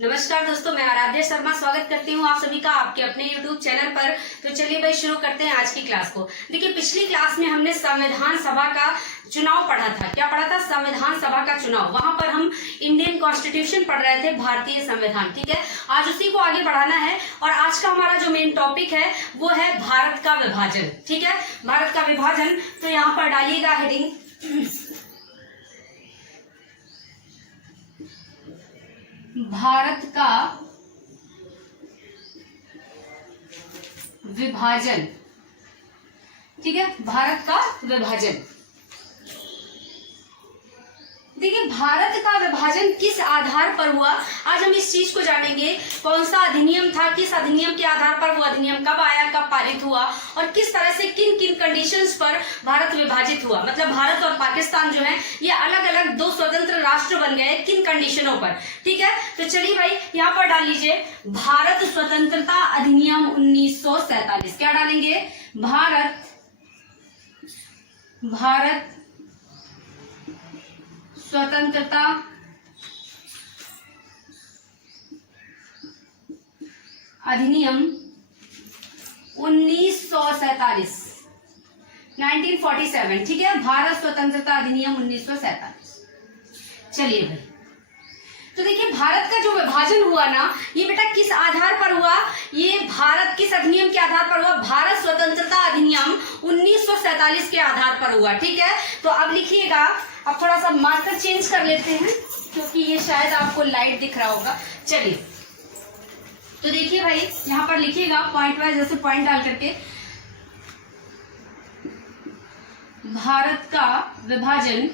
नमस्कार दोस्तों, मैं आराध्या शर्मा स्वागत करती हूँ आप सभी का आपके अपने YouTube चैनल पर। तो चलिए भाई शुरू करते हैं आज की क्लास को। देखिए, पिछली क्लास में हमने संविधान सभा का चुनाव पढ़ा था। क्या पढ़ा था? संविधान सभा का चुनाव। वहां पर हम इंडियन कॉन्स्टिट्यूशन पढ़ रहे थे, भारतीय संविधान। ठीक है, आज उसी को आगे बढ़ाना है और आज का हमारा जो मेन टॉपिक है वो है भारत का विभाजन। ठीक है, भारत का विभाजन। तो यहाँ पर डालिएगा हेडिंग भारत का विभाजन। ठीक है, भारत का विभाजन। देखिए, भारत का विभाजन किस आधार पर हुआ, आज हम इस चीज को जानेंगे। कौन सा अधिनियम था, किस अधिनियम के आधार पर वो अधिनियम कब आया, कब पारित हुआ और किस तरह से किन किन कंडीशंस पर भारत विभाजित हुआ। मतलब भारत और पाकिस्तान जो है ये अलग अलग दो स्वतंत्र राष्ट्र बन गए, किन कंडीशनों पर। ठीक है, तो चलिए भाई यहाँ पर डाल लीजिए भारत स्वतंत्रता अधिनियम 1947। क्या डालेंगे? भारत स्वतंत्रता अधिनियम 1947, 1947। ठीक है, भारत स्वतंत्रता अधिनियम 1947। चलिए भाई, तो देखिए भारत का जो विभाजन हुआ ना, ये बेटा किस आधार पर हुआ? ये भारत किस अधिनियम के आधार पर हुआ? भारत स्वतंत्रता अधिनियम 1947 के आधार पर हुआ। ठीक है, तो अब लिखिएगा, अब थोड़ा सा मार्कर चेंज कर लेते हैं क्योंकि ये शायद आपको लाइट दिख रहा होगा। चलिए, तो देखिए भाई यहाँ पर लिखिएगा पॉइंट वाइज, जैसे पॉइंट डाल करके, भारत का विभाजन।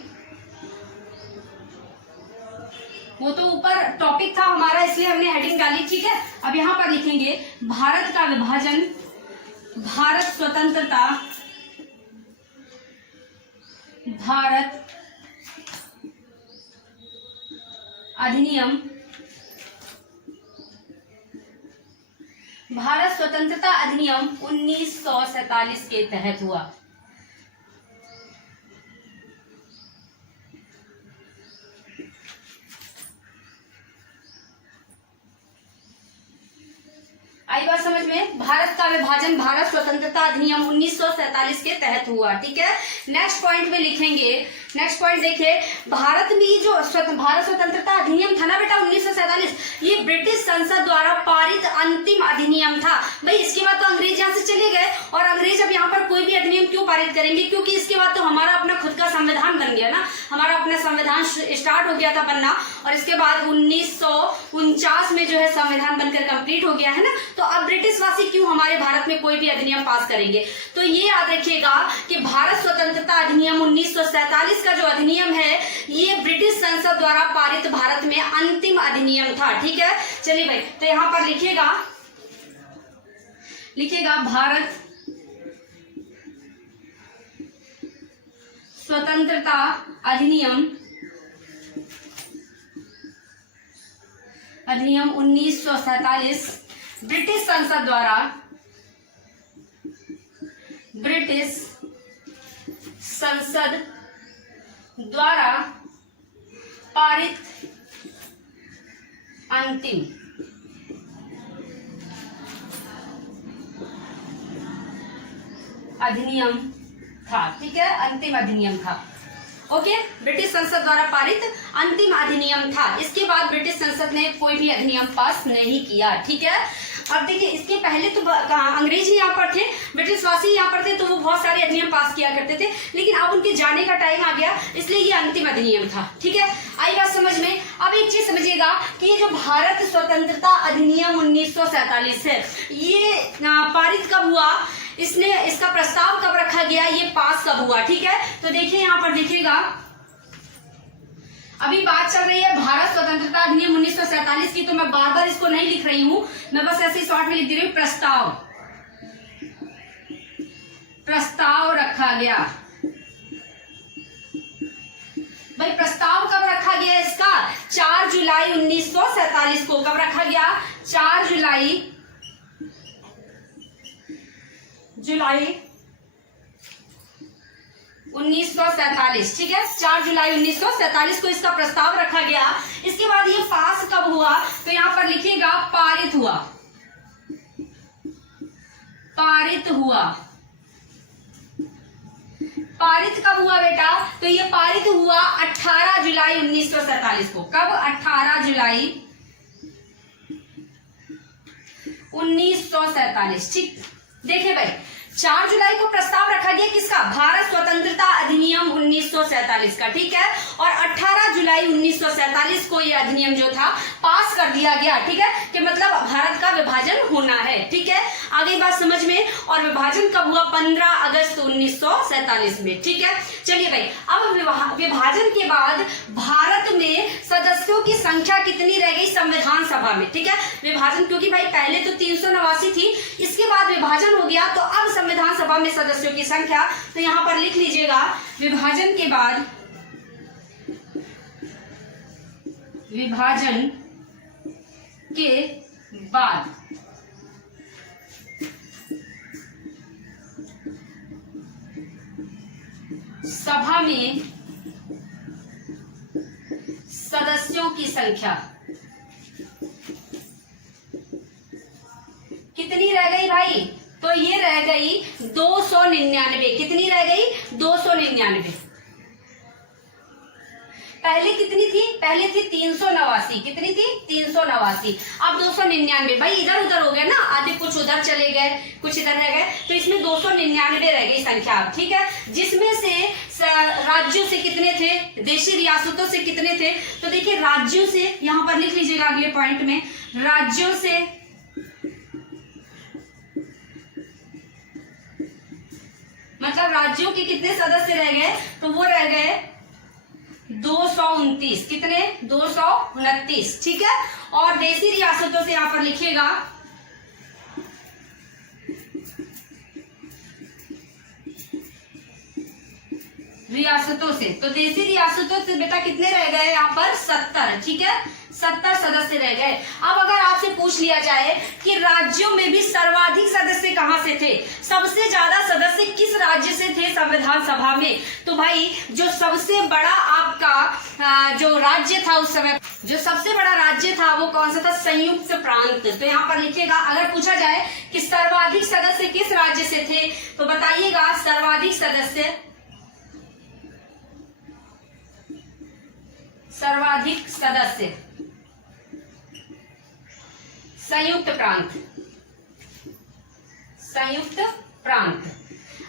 वो तो ऊपर टॉपिक था हमारा इसलिए हमने हेडिंग डाली। ठीक है, अब यहाँ पर लिखेंगे भारत का विभाजन, भारत स्वतंत्रता, भारत अधिनियम, भारत स्वतंत्रता अधिनियम 1947 के तहत हुआ। आई बात समझ में? भारत का विभाजन भारत स्वतंत्रता अधिनियम 1947 के तहत हुआ। ठीक है, नेक्स्ट पॉइंट में लिखेंगे, नेक्स्ट पॉइंट देखिए, भारत में जो भारत स्वतंत्रता अधिनियम था ना बेटा 1947, ये ब्रिटिश संसद द्वारा पारित अंतिम अधिनियम था। भाई इसके बाद तो अंग्रेज यहाँ से चले गए और अंग्रेज अब यहाँ पर कोई भी अधिनियम क्यों पारित करेंगे? क्योंकि इसके बाद तो हमारा अपना खुद का संविधान बन गया ना, हमारा अपना संविधान स्टार्ट हो गया था बनना और इसके बाद 1949 में जो है संविधान बनकर कंप्लीट हो गया है ना। तो अब ब्रिटिश वासी क्यों हमारे भारत में कोई भी अधिनियम पास करेंगे? तो ये याद रखिएगा कि भारत स्वतंत्रता अधिनियम 1947 का जो अधिनियम है ये ब्रिटिश संसद द्वारा पारित भारत में अंतिम अधिनियम था। ठीक है, चलिए भाई, तो यहां पर लिखिएगा भारत स्वतंत्रता अधिनियम 1947 ब्रिटिश संसद द्वारा पारित अंतिम अधिनियम था। ठीक है, अंतिम अधिनियम था। ओके, ब्रिटिश संसद द्वारा पारित अंतिम अधिनियम था। इसके बाद ब्रिटिश संसद ने कोई भी अधिनियम पास नहीं किया। ठीक है, अब देखिए इसके पहले तो अंग्रेज ही यहाँ पर थे, ब्रिटिशवासी यहाँ पर थे, तो वो बहुत सारे अधिनियम पास किया करते थे, लेकिन अब उनके जाने का टाइम आ गया इसलिए ये अंतिम अधिनियम था। ठीक है, आई बात समझ में? अब एक चीज समझिएगा कि ये जो भारत स्वतंत्रता अधिनियम 1947 है ये पारित कब हुआ, इसका प्रस्ताव कब रखा गया, ये पास कब हुआ? ठीक है, तो देखिए यहाँ पर देखिएगा, अभी बात चल रही है भारत स्वतंत्रता अधिनियम 1947 की, तो मैं बार बार इसको नहीं लिख रही हूं, मैं बस ऐसे ही शॉर्ट में लिख दे रही हूं। प्रस्ताव रखा गया। भाई प्रस्ताव कब रखा गया इसका? 4 जुलाई 1947 को। कब रखा गया? 4 जुलाई 1947, ठीक है, 4 जुलाई 1947 को इसका प्रस्ताव रखा गया। इसके बाद ये पास कब हुआ, तो यहाँ पर लिखिएगा पारित हुआ, पारित हुआ। पारित कब हुआ बेटा, तो ये पारित हुआ 18 जुलाई 1947 को। कब, 18 जुलाई 1947, ठीक। देखिए भाई, 4 जुलाई को प्रस्ताव रखा गया किसका, भारत स्वतंत्रता अधिनियम 1947 का, ठीक है। और 18 जुलाई 1947 को यह अधिनियम जो था पास कर दिया गया, ठीक है, कि मतलब भारत का विभाजन होना है, ठीक है। आगे बात समझ में। और विभाजन कब हुआ, 15 अगस्त 1947 में, ठीक है। चलिए भाई, अब विभाजन के बाद भारत में सदस्यों की संख्या कितनी रह गई संविधान सभा में, ठीक है। विभाजन, क्योंकि भाई पहले तो 389 थी, इसके बाद विभाजन हो गया, तो अब संविधान सभा में सदस्यों की संख्या, तो यहां पर लिख लीजिएगा, विभाजन के बाद, विभाजन के बाद सभा में सदस्यों की संख्या कितनी रह गई भाई, तो ये रह गई 299। कितनी रह गई, 299। पहले कितनी थी, पहले थी 389। कितनी थी, 389। अब 299। भाई इधर उधर हो गए ना, आधे कुछ उधर चले गए, कुछ इधर रह गए, तो इसमें 299 रह गई संख्या अब, ठीक है। जिसमें से राज्यों से कितने थे, देशी रियासतों से कितने थे, तो देखिए राज्यों से यहां पर लिख लीजिएगा अगले पॉइंट में, राज्यों से मतलब राज्यों के कितने सदस्य रह गए, तो वो रह गए 229। कितने, 229, ठीक है। और देशी रियासतों से यहां पर लिखिएगा, रियासतों से, तो देशी रियासतों से बेटा कितने रह गए यहाँ पर, 70, ठीक है, 70 सदस्य रह गए। अब अगर आपसे पूछ लिया जाए कि राज्यों में भी सर्वाधिक सदस्य कहां से थे, सबसे ज्यादा सदस्य किस राज्य से थे संविधान सभा में, तो भाई जो सबसे बड़ा आपका जो राज्य था उस समय, जो सबसे बड़ा राज्य था वो कौन सा था, संयुक्त प्रांत। तो यहाँ पर लिखिएगा, अगर पूछा जाए कि सर्वाधिक सदस्य किस राज्य से थे, तो बताइएगा सर्वाधिक सदस्य, सर्वाधिक सदस्य संयुक्त प्रांत, संयुक्त प्रांत।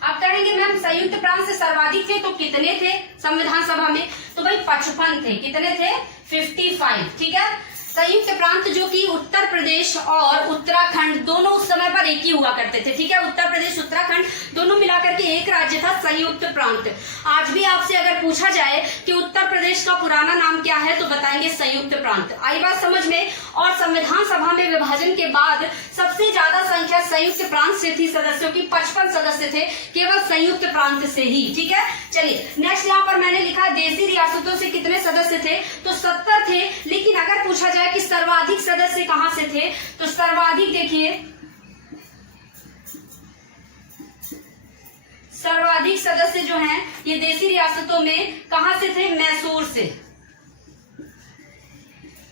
अब कहेंगे मैम संयुक्त प्रांत से सर्वाधिक थे तो कितने थे संविधान सभा में, तो भाई 55 थे। कितने थे, 55, ठीक है। संयुक्त प्रांत जो कि उत्तर प्रदेश और उत्तराखंड दोनों उस समय पर एक ही हुआ करते थे, ठीक है। उत्तर प्रदेश उत्तराखंड दोनों मिलाकर के एक राज्य था संयुक्त प्रांत। आज भी आपसे अगर पूछा जाए कि उत्तर प्रदेश का पुराना नाम क्या है, तो बताएंगे संयुक्त प्रांत। आई बात समझ में। और संविधान सभा में विभाजन के बाद सबसे ज्यादा संख्या संयुक्त प्रांत से थी, सदस्यों की 55 सदस्य थे केवल संयुक्त प्रांत से ही, ठीक है। चलिए नेक्स्ट यहाँ पर मैंने लिखा देशी रियासतों से कितने सदस्य थे, तो 70 थे। लेकिन अगर पूछा जाए कि सर्वाधिक सदस्य कहां से थे, तो सर्वाधिक देखिए, सर्वाधिक सदस्य जो हैं ये देशी रियासतों में कहां से थे, मैसूर से,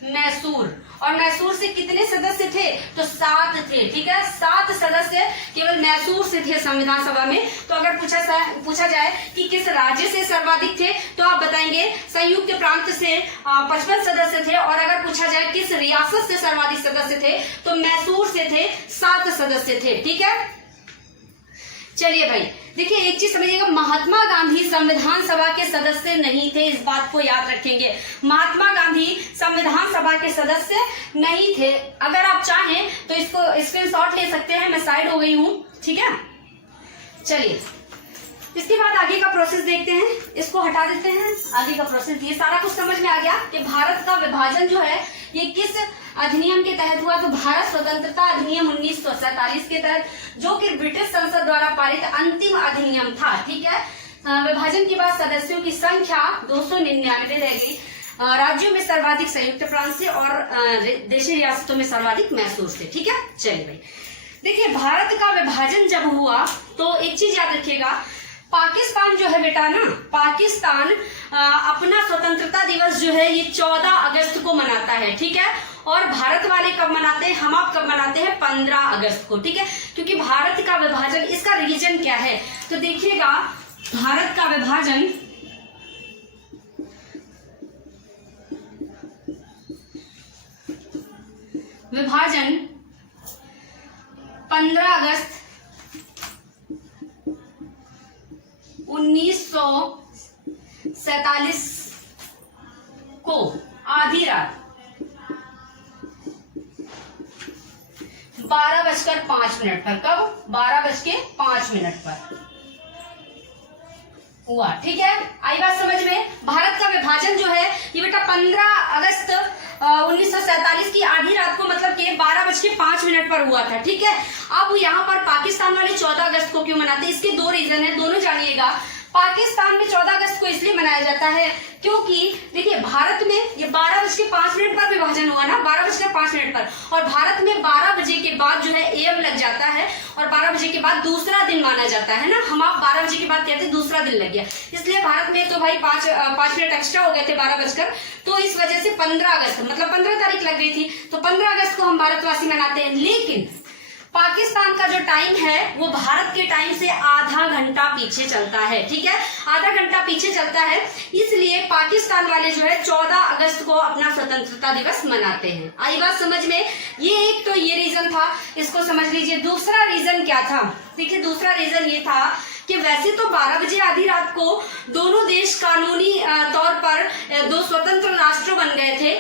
मैसूर। और मैसूर से कितने सदस्य थे, तो 7 थे, ठीक है। 7 सदस्य केवल मैसूर से थे संविधान सभा में। तो अगर पूछा जाए कि किस राज्य से सर्वाधिक थे, तो आप बताएंगे संयुक्त प्रांत से 55 सदस्य थे। और अगर पूछा जाए किस रियासत से सर्वाधिक सदस्य थे, तो मैसूर से थे, 7 सदस्य थे, ठीक है। चलिए भाई देखिए, एक चीज समझिएगा, महात्मा गांधी संविधान सभा के सदस्य नहीं थे, इस बात को याद रखेंगे। महात्मा गांधी संविधान सभा के सदस्य नहीं थे। अगर आप चाहें तो इसको स्क्रीनशॉट ले सकते हैं, मैं साइड हो गई हूं, ठीक है। चलिए इसके बाद आगे का प्रोसेस देखते हैं, इसको हटा देते हैं। आगे का प्रोसेस, ये सारा कुछ समझ में आ गया कि भारत का विभाजन जो है ये किस अधिनियम के तहत हुआ, तो भारत स्वतंत्रता अधिनियम 1947 के तहत, जो कि ब्रिटिश संसद द्वारा पारित अंतिम अधिनियम था, ठीक है। विभाजन के बाद सदस्यों की संख्या 299 रह गई। राज्यों में सर्वाधिक संयुक्त प्रांत से और देशी रियासतों में सर्वाधिक मैसूर से, ठीक है। चलिए भाई देखिए, भारत का विभाजन जब हुआ तो एक चीज याद रखिएगा, पाकिस्तान जो है बेटा ना, पाकिस्तान अपना स्वतंत्रता दिवस जो है ये 14 अगस्त को मनाता है, ठीक है। और भारत वाले कब मनाते हैं, हम आप कब मनाते हैं, 15 अगस्त को, ठीक है। क्योंकि भारत का विभाजन, इसका रीजन क्या है तो देखिएगा, भारत का विभाजन 15 अगस्त 1947 को आधी रात 12:05 पर, कब 12:05 पर हुआ, ठीक है। आई बात समझ में। भारत का विभाजन जो है ये बेटा 15 अगस्त 1947 की आधी रात को, मतलब कि 12:05 पर हुआ था, ठीक है। अब यहाँ पर पाकिस्तान वाले 14 अगस्त को क्यों मनाते हैं, इसके दो रीजन है, दोनों जानिएगा। पाकिस्तान में 14 अगस्त को इसलिए मनाया जाता है क्योंकि देखिए, भारत में ये 12:05 पर विभाजन हुआ ना, 12:05 पर, और भारत में 12 बजे के बाद जो है एम लग जाता है, और 12 बजे के बाद दूसरा दिन माना जाता है ना, हम आप 12 बजे के बाद कहते हैं दूसरा दिन लग गया, इसलिए भारत में तो भाई 5 मिनट एक्स्ट्रा हो गए थे 12 बजकर, तो इस वजह से 15 अगस्त मतलब 15 तारीख लग गई थी, तो 15 अगस्त को हम भारतवासी मनाते हैं। लेकिन पाकिस्तान का जो टाइम है वो भारत के टाइम से आधा घंटा पीछे चलता है, ठीक है, आधा घंटा पीछे चलता है, इसलिए पाकिस्तान वाले जो है 14 अगस्त को अपना स्वतंत्रता दिवस मनाते हैं। आई बात समझ में। ये एक तो ये रीजन था, इसको समझ लीजिए। दूसरा रीजन क्या था, देखिए दूसरा रीजन ये था कि वैसे तो 12 बजे आधी रात को दोनों देश कानूनी तौर पर दो स्वतंत्र राष्ट्र बन गए थे,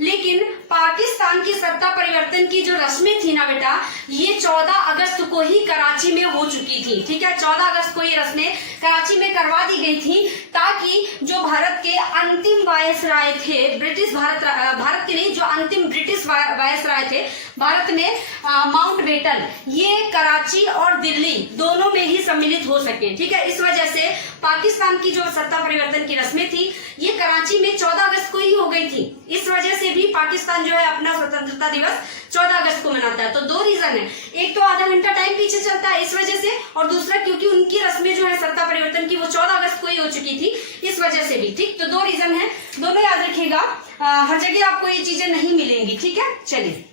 लेकिन पाकिस्तान की सत्ता परिवर्तन की जो रस्में थी ना बेटा, ये 14 अगस्त को ही कराची में हो चुकी थी, ठीक है। 14 अगस्त को ये रस्में कराची में करवा दी गई थी, ताकि जो भारत के अंतिम वायसराय थे, ब्रिटिश भारत के नहीं, जो अंतिम ब्रिटिश वायसराय थे भारत में, माउंटबेटन, ये कराची और दिल्ली दोनों में ही सम्मिलित हो सके, ठीक है। इस वजह से पाकिस्तान की जो सत्ता परिवर्तन की रस्में थी ये कराची में 14 अगस्त को ही हो गई थी, इस वजह से भी पाकिस्तान जो है अपना स्वतंत्रता दिवस 14 अगस्त को मनाता है। तो दो रीजन है, एक तो आधा घंटा टाइम पीछे चलता है इस वजह से, और दूसरा क्योंकि उनकी रस्में जो है सत्ता परिवर्तन की वो 14 अगस्त को ही हो चुकी थी, इस वजह से भी, ठीक। तो दो रीजन है, दोनों याद रखिएगा, हर जगह आपको ये चीजें नहीं मिलेंगी, ठीक है। चलिए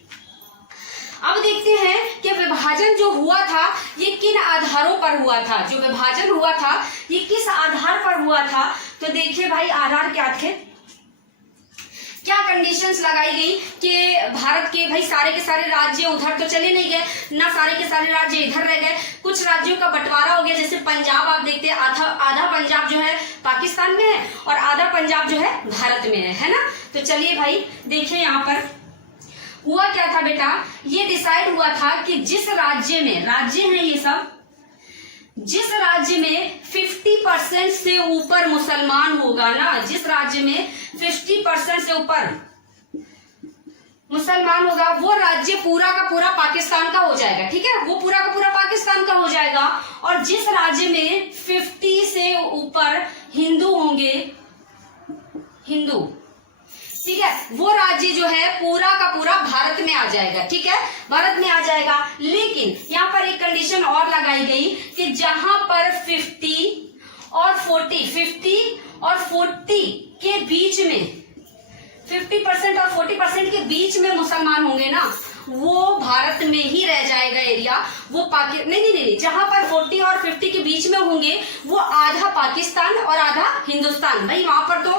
अब देखते हैं कि विभाजन जो हुआ था ये किन आधारों पर हुआ था, जो विभाजन हुआ था ये किस आधार पर हुआ था। तो देखिए भाई, आधार क्या थे, क्या कंडीशंस लगाई गई कि भारत के भाई सारे के सारे राज्य उधर तो चले नहीं गए ना, सारे के सारे राज्य इधर रह गए, कुछ राज्यों का बंटवारा हो गया। जैसे पंजाब आप देखते हैं, आधा पंजाब जो है पाकिस्तान में है और आधा पंजाब जो है भारत में है ना। तो चलिए भाई देखिए, यहाँ पर हुआ क्या था बेटा, ये डिसाइड हुआ था कि जिस राज्य में, राज्य हैं ये सब, जिस राज्य में 50% से ऊपर मुसलमान होगा ना, जिस राज्य में 50% से ऊपर मुसलमान होगा, वो राज्य पूरा का पूरा पाकिस्तान का हो जाएगा, ठीक है, वो पूरा का पूरा पाकिस्तान का हो जाएगा। और जिस राज्य में 50 से ऊपर हिंदू होंगे, हिंदू, ठीक है, वो राज्य जो है पूरा का पूरा भारत में आ जाएगा, ठीक है, भारत में आ जाएगा। लेकिन यहाँ पर एक कंडीशन और लगाई गई कि जहां पर 50 और 40 के बीच में, 50% और 40% के बीच में मुसलमान होंगे ना, वो भारत में ही रह जाएगा एरिया, वो नहीं, जहां पर 40 और 50 के बीच में होंगे वो आधा पाकिस्तान और आधा हिंदुस्तान, भाई वहां पर तो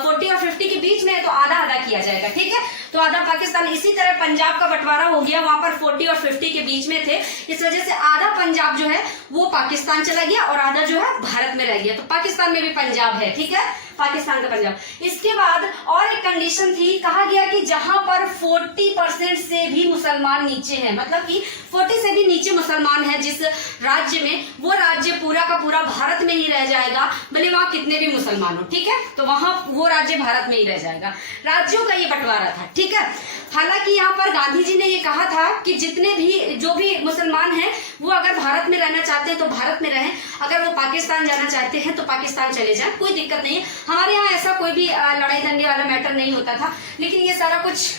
40 और 50 के बीच में है तो आधा आधा किया जाएगा, ठीक है, तो आधा पाकिस्तान। इसी तरह पंजाब का बंटवारा हो गया, वहां पर 40 और 50 के बीच में थे, इस वजह से आधा पंजाब जो है वो पाकिस्तान चला गया और आधा जो है भारत में रह गया, तो पाकिस्तान में भी पंजाब है, ठीक है, पाकिस्तान का पंजाब। इसके बाद और एक कंडीशन थी, कहा गया कि जहां पर 40% से भी मुसलमान नीचे हैं, मतलब कि 40 से भी नीचे मुसलमान है जिस राज्य में, वो राज्य पूरा का पूरा भारत में ही रह जाएगा, भले वहां कितने भी मुसलमान हो, ठीक है, तो वहां वो राज्य भारत में ही रह जाएगा। राज्यों का ये बंटवारा था, ठीक है। हालांकि यहाँ पर गांधी जी ने ये कहा था कि जितने भी जो भी मुसलमान हैं वो अगर भारत में रहना चाहते हैं तो भारत में रहें, अगर वो पाकिस्तान जाना चाहते हैं तो पाकिस्तान चले जाएं, कोई दिक्कत नहीं है। हमारे यहाँ ऐसा कोई भी लड़ाई दंगे वाला मैटर नहीं होता था, लेकिन ये सारा कुछ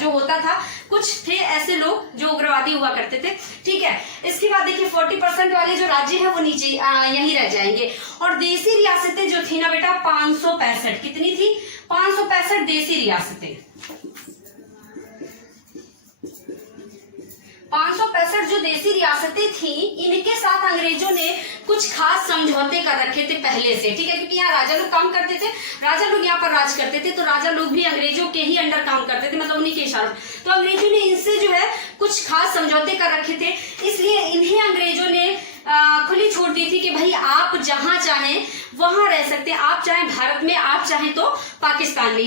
जो होता था, कुछ थे ऐसे लोग जो उग्रवादी हुआ करते थे, ठीक है। इसके बाद देखिए 40% वाले जो राज्य है वो नीचे यहीं रह जाएंगे। और देसी रियासतें जो थी ना बेटा 565, कितनी थी? 565 देसी रियासतें। 565 जो देसी रियासतें थी, इनके साथ अंग्रेजों ने कुछ खास समझौते कर रखे थे पहले से, ठीक है, क्योंकि यहाँ राजा लोग काम करते थे, राजा लोग यहाँ पर राज करते थे, तो राजा लोग भी अंग्रेजों के ही अंडर काम करते थे, मतलब उन्हीं के इशारों। तो अंग्रेजों ने इनसे जो है कुछ खास समझौते कर रखे थे, इसलिए इन्हें अंग्रेजों ने खुली छूट दी थी कि भाई आप जहां चाहें वहां रह सकते हैं, आप चाहें भारत में, आप चाहें तो पाकिस्तान में।